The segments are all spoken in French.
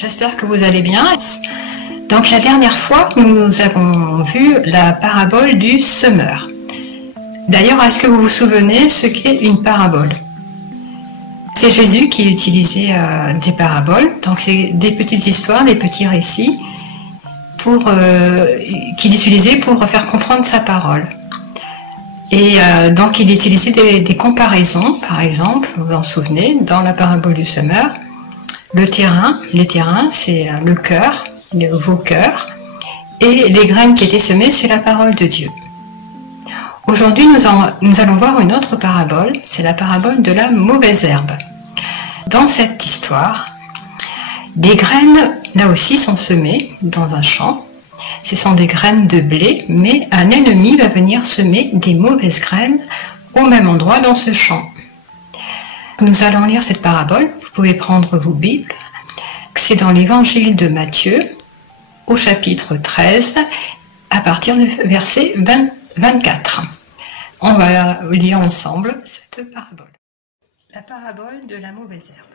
J'espère que vous allez bien. Donc la dernière fois, nous avons vu la parabole du semeur. D'ailleurs, est-ce que vous vous souvenez ce qu'est une parabole? C'est Jésus qui utilisait des paraboles, donc c'est des petites histoires, des petits récits qu'il utilisait pour faire comprendre sa parole. Et donc il utilisait des comparaisons, par exemple, vous vous en souvenez, dans la parabole du semeur, les terrains, c'est le cœur, vos cœurs, et les graines qui étaient semées, c'est la parole de Dieu. Aujourd'hui, nous allons voir une autre parabole, c'est la parabole de la mauvaise herbe. Dans cette histoire, des graines, là aussi, sont semées dans un champ. Ce sont des graines de blé, mais un ennemi va venir semer des mauvaises graines au même endroit dans ce champ. Nous allons lire cette parabole, vous pouvez prendre vos Bibles. C'est dans l'évangile de Matthieu, au chapitre 13, à partir du verset 24. On va lire ensemble cette parabole. La parabole de la mauvaise herbe.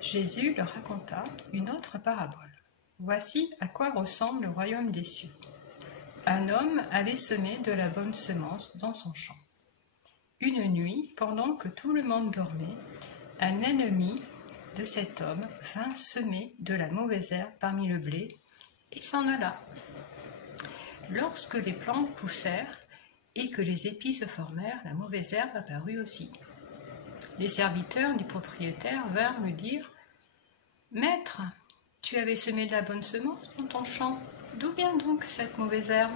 Jésus leur raconta une autre parabole. Voici à quoi ressemble le royaume des cieux. Un homme avait semé de la bonne semence dans son champ. Une nuit, pendant que tout le monde dormait, un ennemi de cet homme vint semer de la mauvaise herbe parmi le blé et s'en alla. Lorsque les plantes poussèrent et que les épis se formèrent, la mauvaise herbe apparut aussi. Les serviteurs du propriétaire vinrent lui dire « Maître, tu avais semé de la bonne semence dans ton champ, d'où vient donc cette mauvaise herbe ?»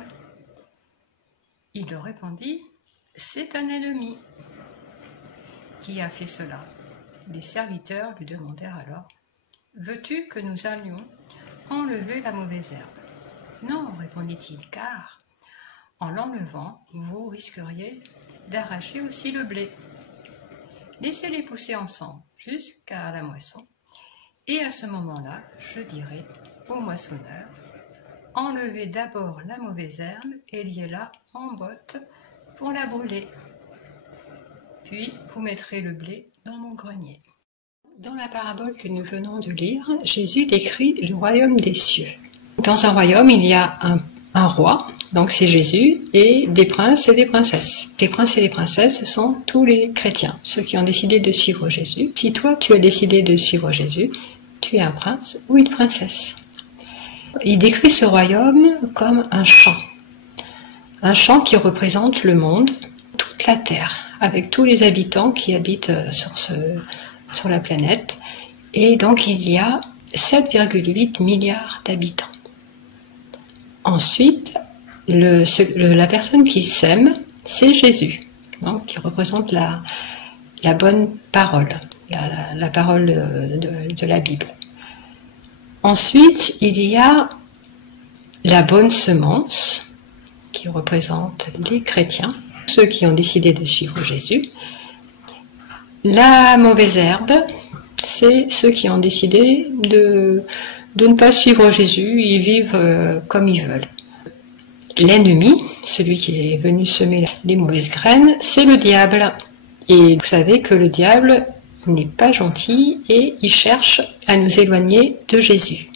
Il leur répondit « C'est un ennemi qui a fait cela. » Les serviteurs lui demandèrent alors « Veux-tu que nous allions enlever la mauvaise herbe ?» « Non, répondit-il, car en l'enlevant, vous risqueriez d'arracher aussi le blé. Laissez-les pousser ensemble jusqu'à la moisson, et à ce moment-là, je dirai au moissonneur, enlevez d'abord la mauvaise herbe et liez-la en botte pour la brûler. Puis vous mettrez le blé dans mon grenier. Dans la parabole que nous venons de lire, Jésus décrit le royaume des cieux. Dans un royaume, il y a un roi, donc c'est Jésus, et des princes et des princesses. Les princes et les princesses, ce sont tous les chrétiens, ceux qui ont décidé de suivre Jésus. Si toi, tu as décidé de suivre Jésus, tu es un prince ou une princesse. Il décrit ce royaume comme un champ qui représente le monde, toute la terre, avec tous les habitants qui habitent sur la planète. Et donc il y a 7,8 milliards d'habitants. Ensuite, la personne qui sème, c'est Jésus, donc qui représente la bonne parole, la parole de la Bible. Ensuite, il y a la bonne semence, qui représente les chrétiens, ceux qui ont décidé de suivre Jésus. La mauvaise herbe, c'est ceux qui ont décidé de ne pas suivre Jésus, ils vivent comme ils veulent. L'ennemi, celui qui est venu semer les mauvaises graines, c'est le diable. Et vous savez que le diable n'est pas gentil et il cherche à nous éloigner de Jésus.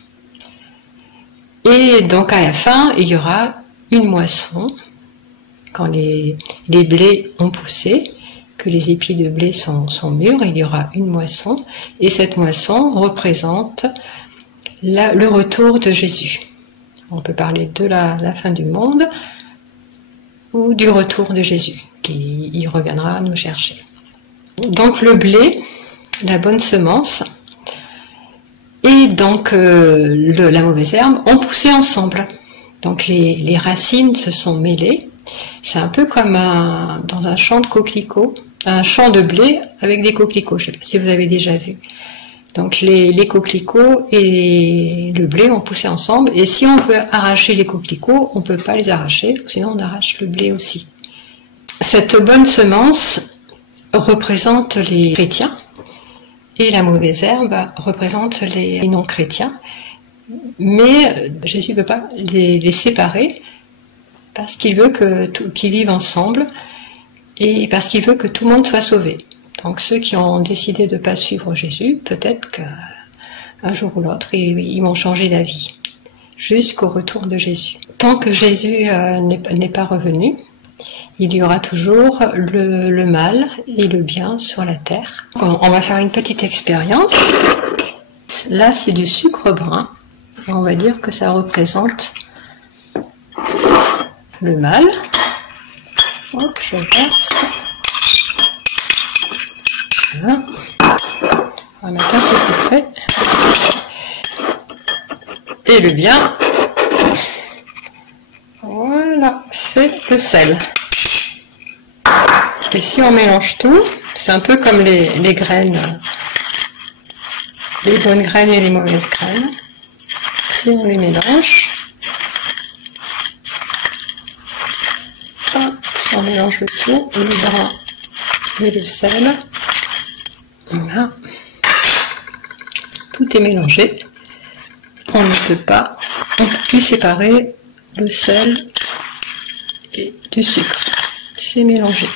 Et donc à la fin, il y aura une moisson, quand les blés ont poussé, que les épis de blé sont mûrs, il y aura une moisson, et cette moisson représente le retour de Jésus. On peut parler de la fin du monde ou du retour de Jésus, qui reviendra nous chercher. Donc le blé, la bonne semence, et donc la mauvaise herbe ont poussé ensemble. Donc les racines se sont mêlées. C'est un peu comme dans un champ de coquelicots, un champ de blé avec des coquelicots. Je ne sais pas si vous avez déjà vu. Donc les coquelicots et le blé ont poussé ensemble, et si on veut arracher les coquelicots, on ne peut pas les arracher, sinon on arrache le blé aussi. Cette bonne semence représente les chrétiens, et la mauvaise herbe représente les non-chrétiens, mais Jésus ne veut pas les séparer, parce qu'il veut qu'ils vivent ensemble, et parce qu'il veut que tout le monde soit sauvé. Donc ceux qui ont décidé de ne pas suivre Jésus, peut-être que un jour ou l'autre, et ils vont changer d'avis, jusqu'au retour de Jésus. Tant que Jésus n'est pas revenu, il y aura toujours le mal et le bien sur la terre. On va faire une petite expérience. Là, c'est du sucre brun. On va dire que ça représente le mal. Hop, je verse. Voilà. On va mettre un peu plus près. Et le bien, voilà, c'est le sel. Et si on mélange tout, c'est un peu comme les graines, les bonnes graines et les mauvaises graines. Si on les mélange, hop, on mélange le tout, le brun et le sel. Voilà. Tout est mélangé. On ne peut pas, on peut plus séparer le sel et du sucre. C'est mélangé.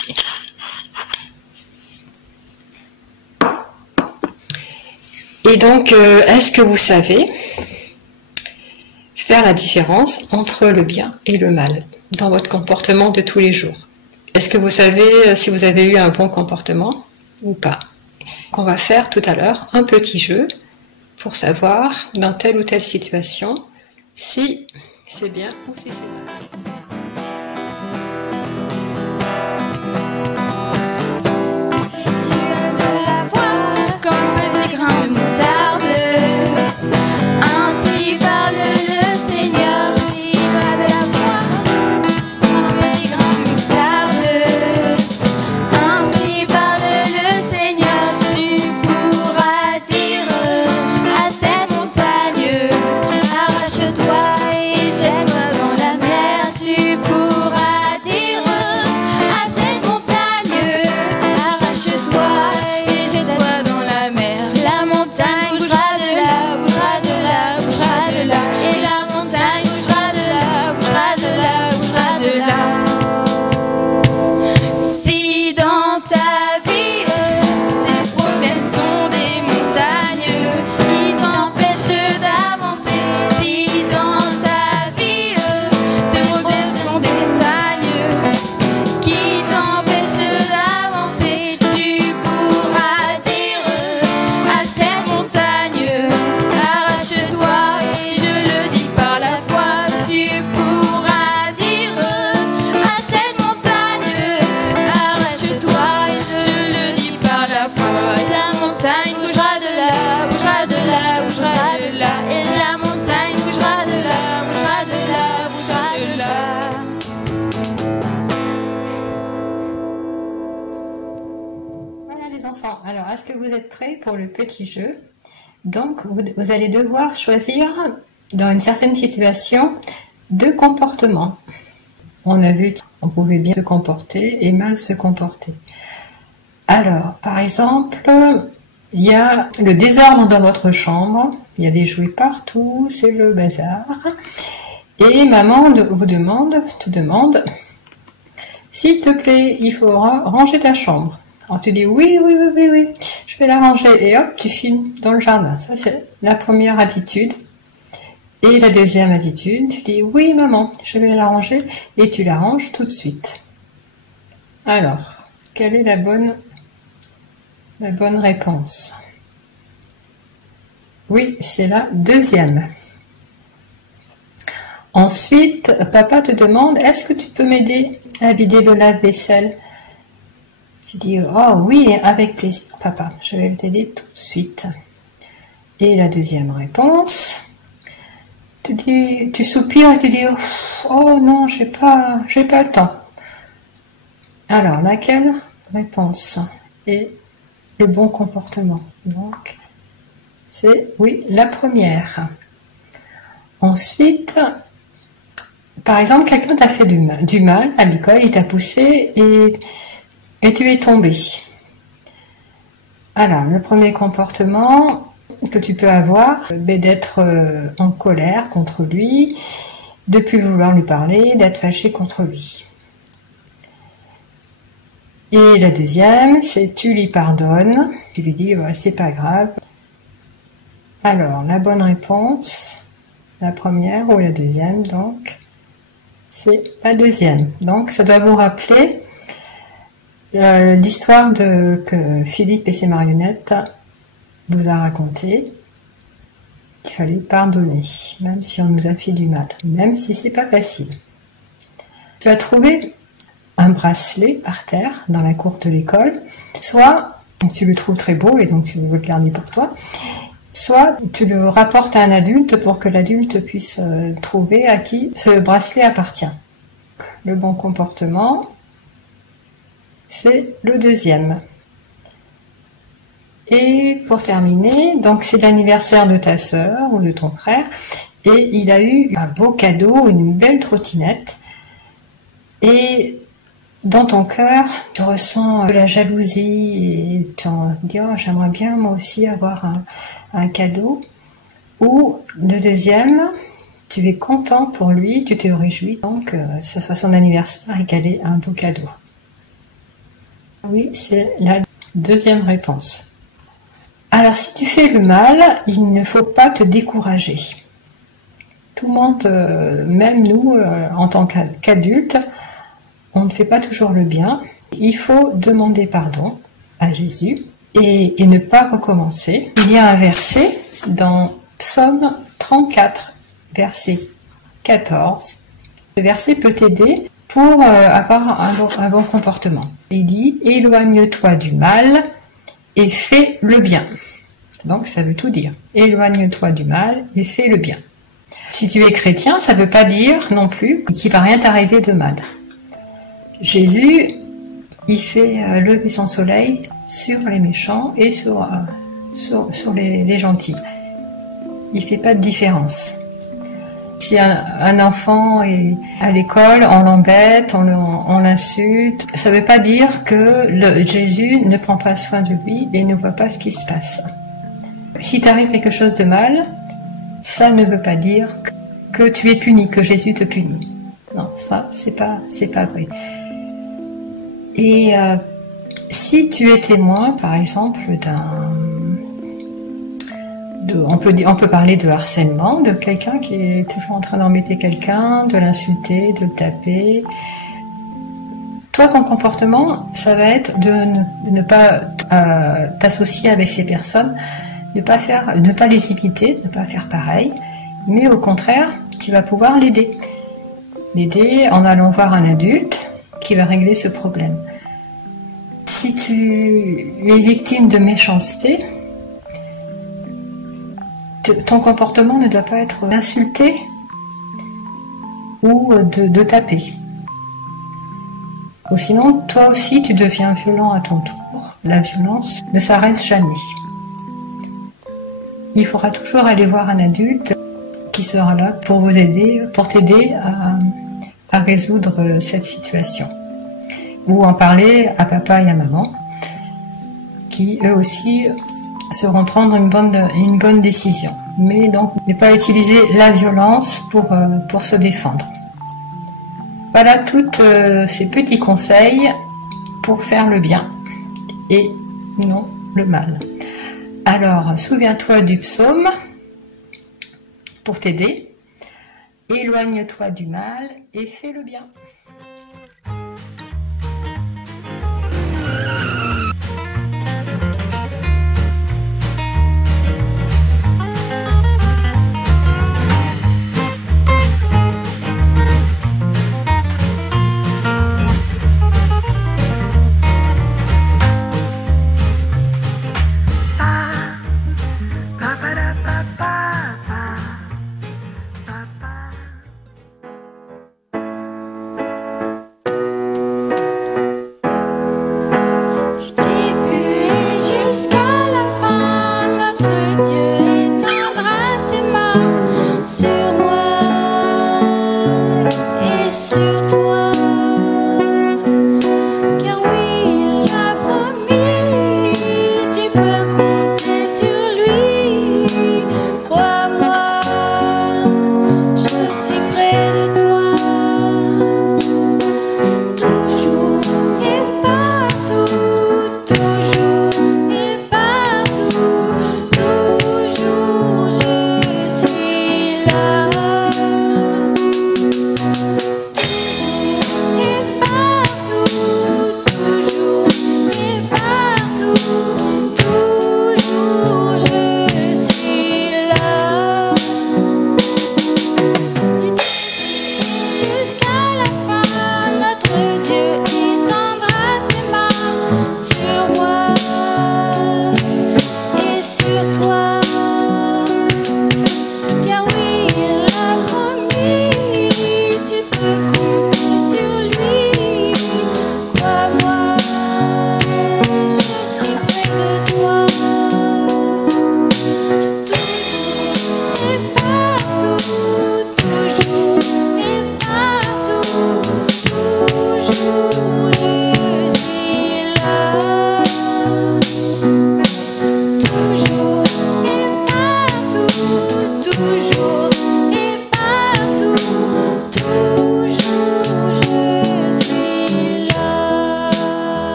Et donc, est-ce que vous savez faire la différence entre le bien et le mal dans votre comportement de tous les jours? Est-ce que vous savez si vous avez eu un bon comportement ou pas? On va faire tout à l'heure un petit jeu pour savoir dans telle ou telle situation si c'est bien ou si c'est mal. Alors, est-ce que vous êtes prêts pour le petit jeu? Donc, vous allez devoir choisir, dans une certaine situation, deux comportements. On a vu qu'on pouvait bien se comporter et mal se comporter. Alors, par exemple, il y a le désordre dans votre chambre, il y a des jouets partout, c'est le bazar. Et maman te demande, s'il te plaît, il faut ranger ta chambre. Alors tu dis oui, je vais la ranger et hop, tu filmes dans le jardin. Ça c'est la première attitude. Et la deuxième attitude, tu dis oui maman, je vais la ranger et tu la ranges tout de suite. Alors, quelle est la bonne réponse? Oui, c'est la deuxième. Ensuite, papa te demande, est-ce que tu peux m'aider à vider le lave-vaisselle? Tu dis, oh oui, avec plaisir, papa, je vais t'aider tout de suite. Et la deuxième réponse, tu soupires et tu dis, oh non, j'ai pas le temps. Alors, laquelle réponse est le bon comportement? Donc, c'est, oui, la première. Ensuite, par exemple, quelqu'un t'a fait du mal à l'école, il t'a poussé et tu es tombé. Alors, le premier comportement que tu peux avoir, c'est d'être en colère contre lui, de plus vouloir lui parler, d'être fâché contre lui. Et la deuxième, c'est tu lui pardonnes, tu lui dis ouais, c'est pas grave, Alors, la bonne réponse, la première ou la deuxième, donc, c'est la deuxième. Donc, ça doit vous rappeler l'histoire que Philippe et ses marionnettes vous a raconté. Il fallait pardonner, même si on nous a fait du mal, même si c'est pas facile. Tu as trouvé un bracelet par terre dans la cour de l'école, soit tu le trouves très beau et donc tu veux le garder pour toi, soit tu le rapportes à un adulte pour que l'adulte puisse trouver à qui ce bracelet appartient. Le bon comportement, c'est le deuxième. Et pour terminer, donc c'est l'anniversaire de ta sœur ou de ton frère, et il a eu un beau cadeau, une belle trottinette, et dans ton cœur, tu ressens de la jalousie, et tu dis oh, j'aimerais bien moi aussi avoir un cadeau. Ou le deuxième, tu es content pour lui, tu te réjouis, donc ce soit son anniversaire et qu'elle ait un beau cadeau. Oui, c'est la deuxième réponse. Alors, si tu fais le mal, il ne faut pas te décourager. Tout le monde, même nous, en tant qu'adultes, on ne fait pas toujours le bien. Il faut demander pardon à Jésus et ne pas recommencer. Il y a un verset dans Psaume 34, verset 14. Ce verset peut t'aider pour avoir un bon comportement. Il dit « Éloigne-toi du mal et fais le bien ». Donc ça veut tout dire. Éloigne-toi du mal et fais le bien. Si tu es chrétien, ça ne veut pas dire non plus qu'il ne va rien t'arriver de mal. Jésus, il fait lever son soleil sur les méchants et sur les gentils. Il ne fait pas de différence. Si un enfant est à l'école, on l'embête, on l'insulte, ça ne veut pas dire que Jésus ne prend pas soin de lui et ne voit pas ce qui se passe. Si t'arrive quelque chose de mal, ça ne veut pas dire que tu es puni, que Jésus te punit. Non, ça, c'est pas vrai. Et si tu es témoin, par exemple, on peut parler de harcèlement, de quelqu'un qui est toujours en train d'embêter quelqu'un, de l'insulter, de le taper. Toi, ton comportement, ça va être de ne pas t'associer avec ces personnes, ne pas les imiter, ne pas faire pareil, mais au contraire, tu vas pouvoir l'aider. L'aider en allant voir un adulte qui va régler ce problème. Si tu es victime de méchanceté, ton comportement ne doit pas être d'insulter ou de taper. Ou sinon, toi aussi, tu deviens violent à ton tour. La violence ne s'arrête jamais. Il faudra toujours aller voir un adulte qui sera là pour vous aider, pour t'aider à résoudre cette situation. Ou en parler à papa et à maman, qui eux aussi sauront prendre une bonne décision. Mais donc, ne pas utiliser la violence pour se défendre. Voilà tous ces petits conseils pour faire le bien et non le mal. Alors, souviens-toi du psaume pour t'aider. Éloigne-toi du mal et fais le bien.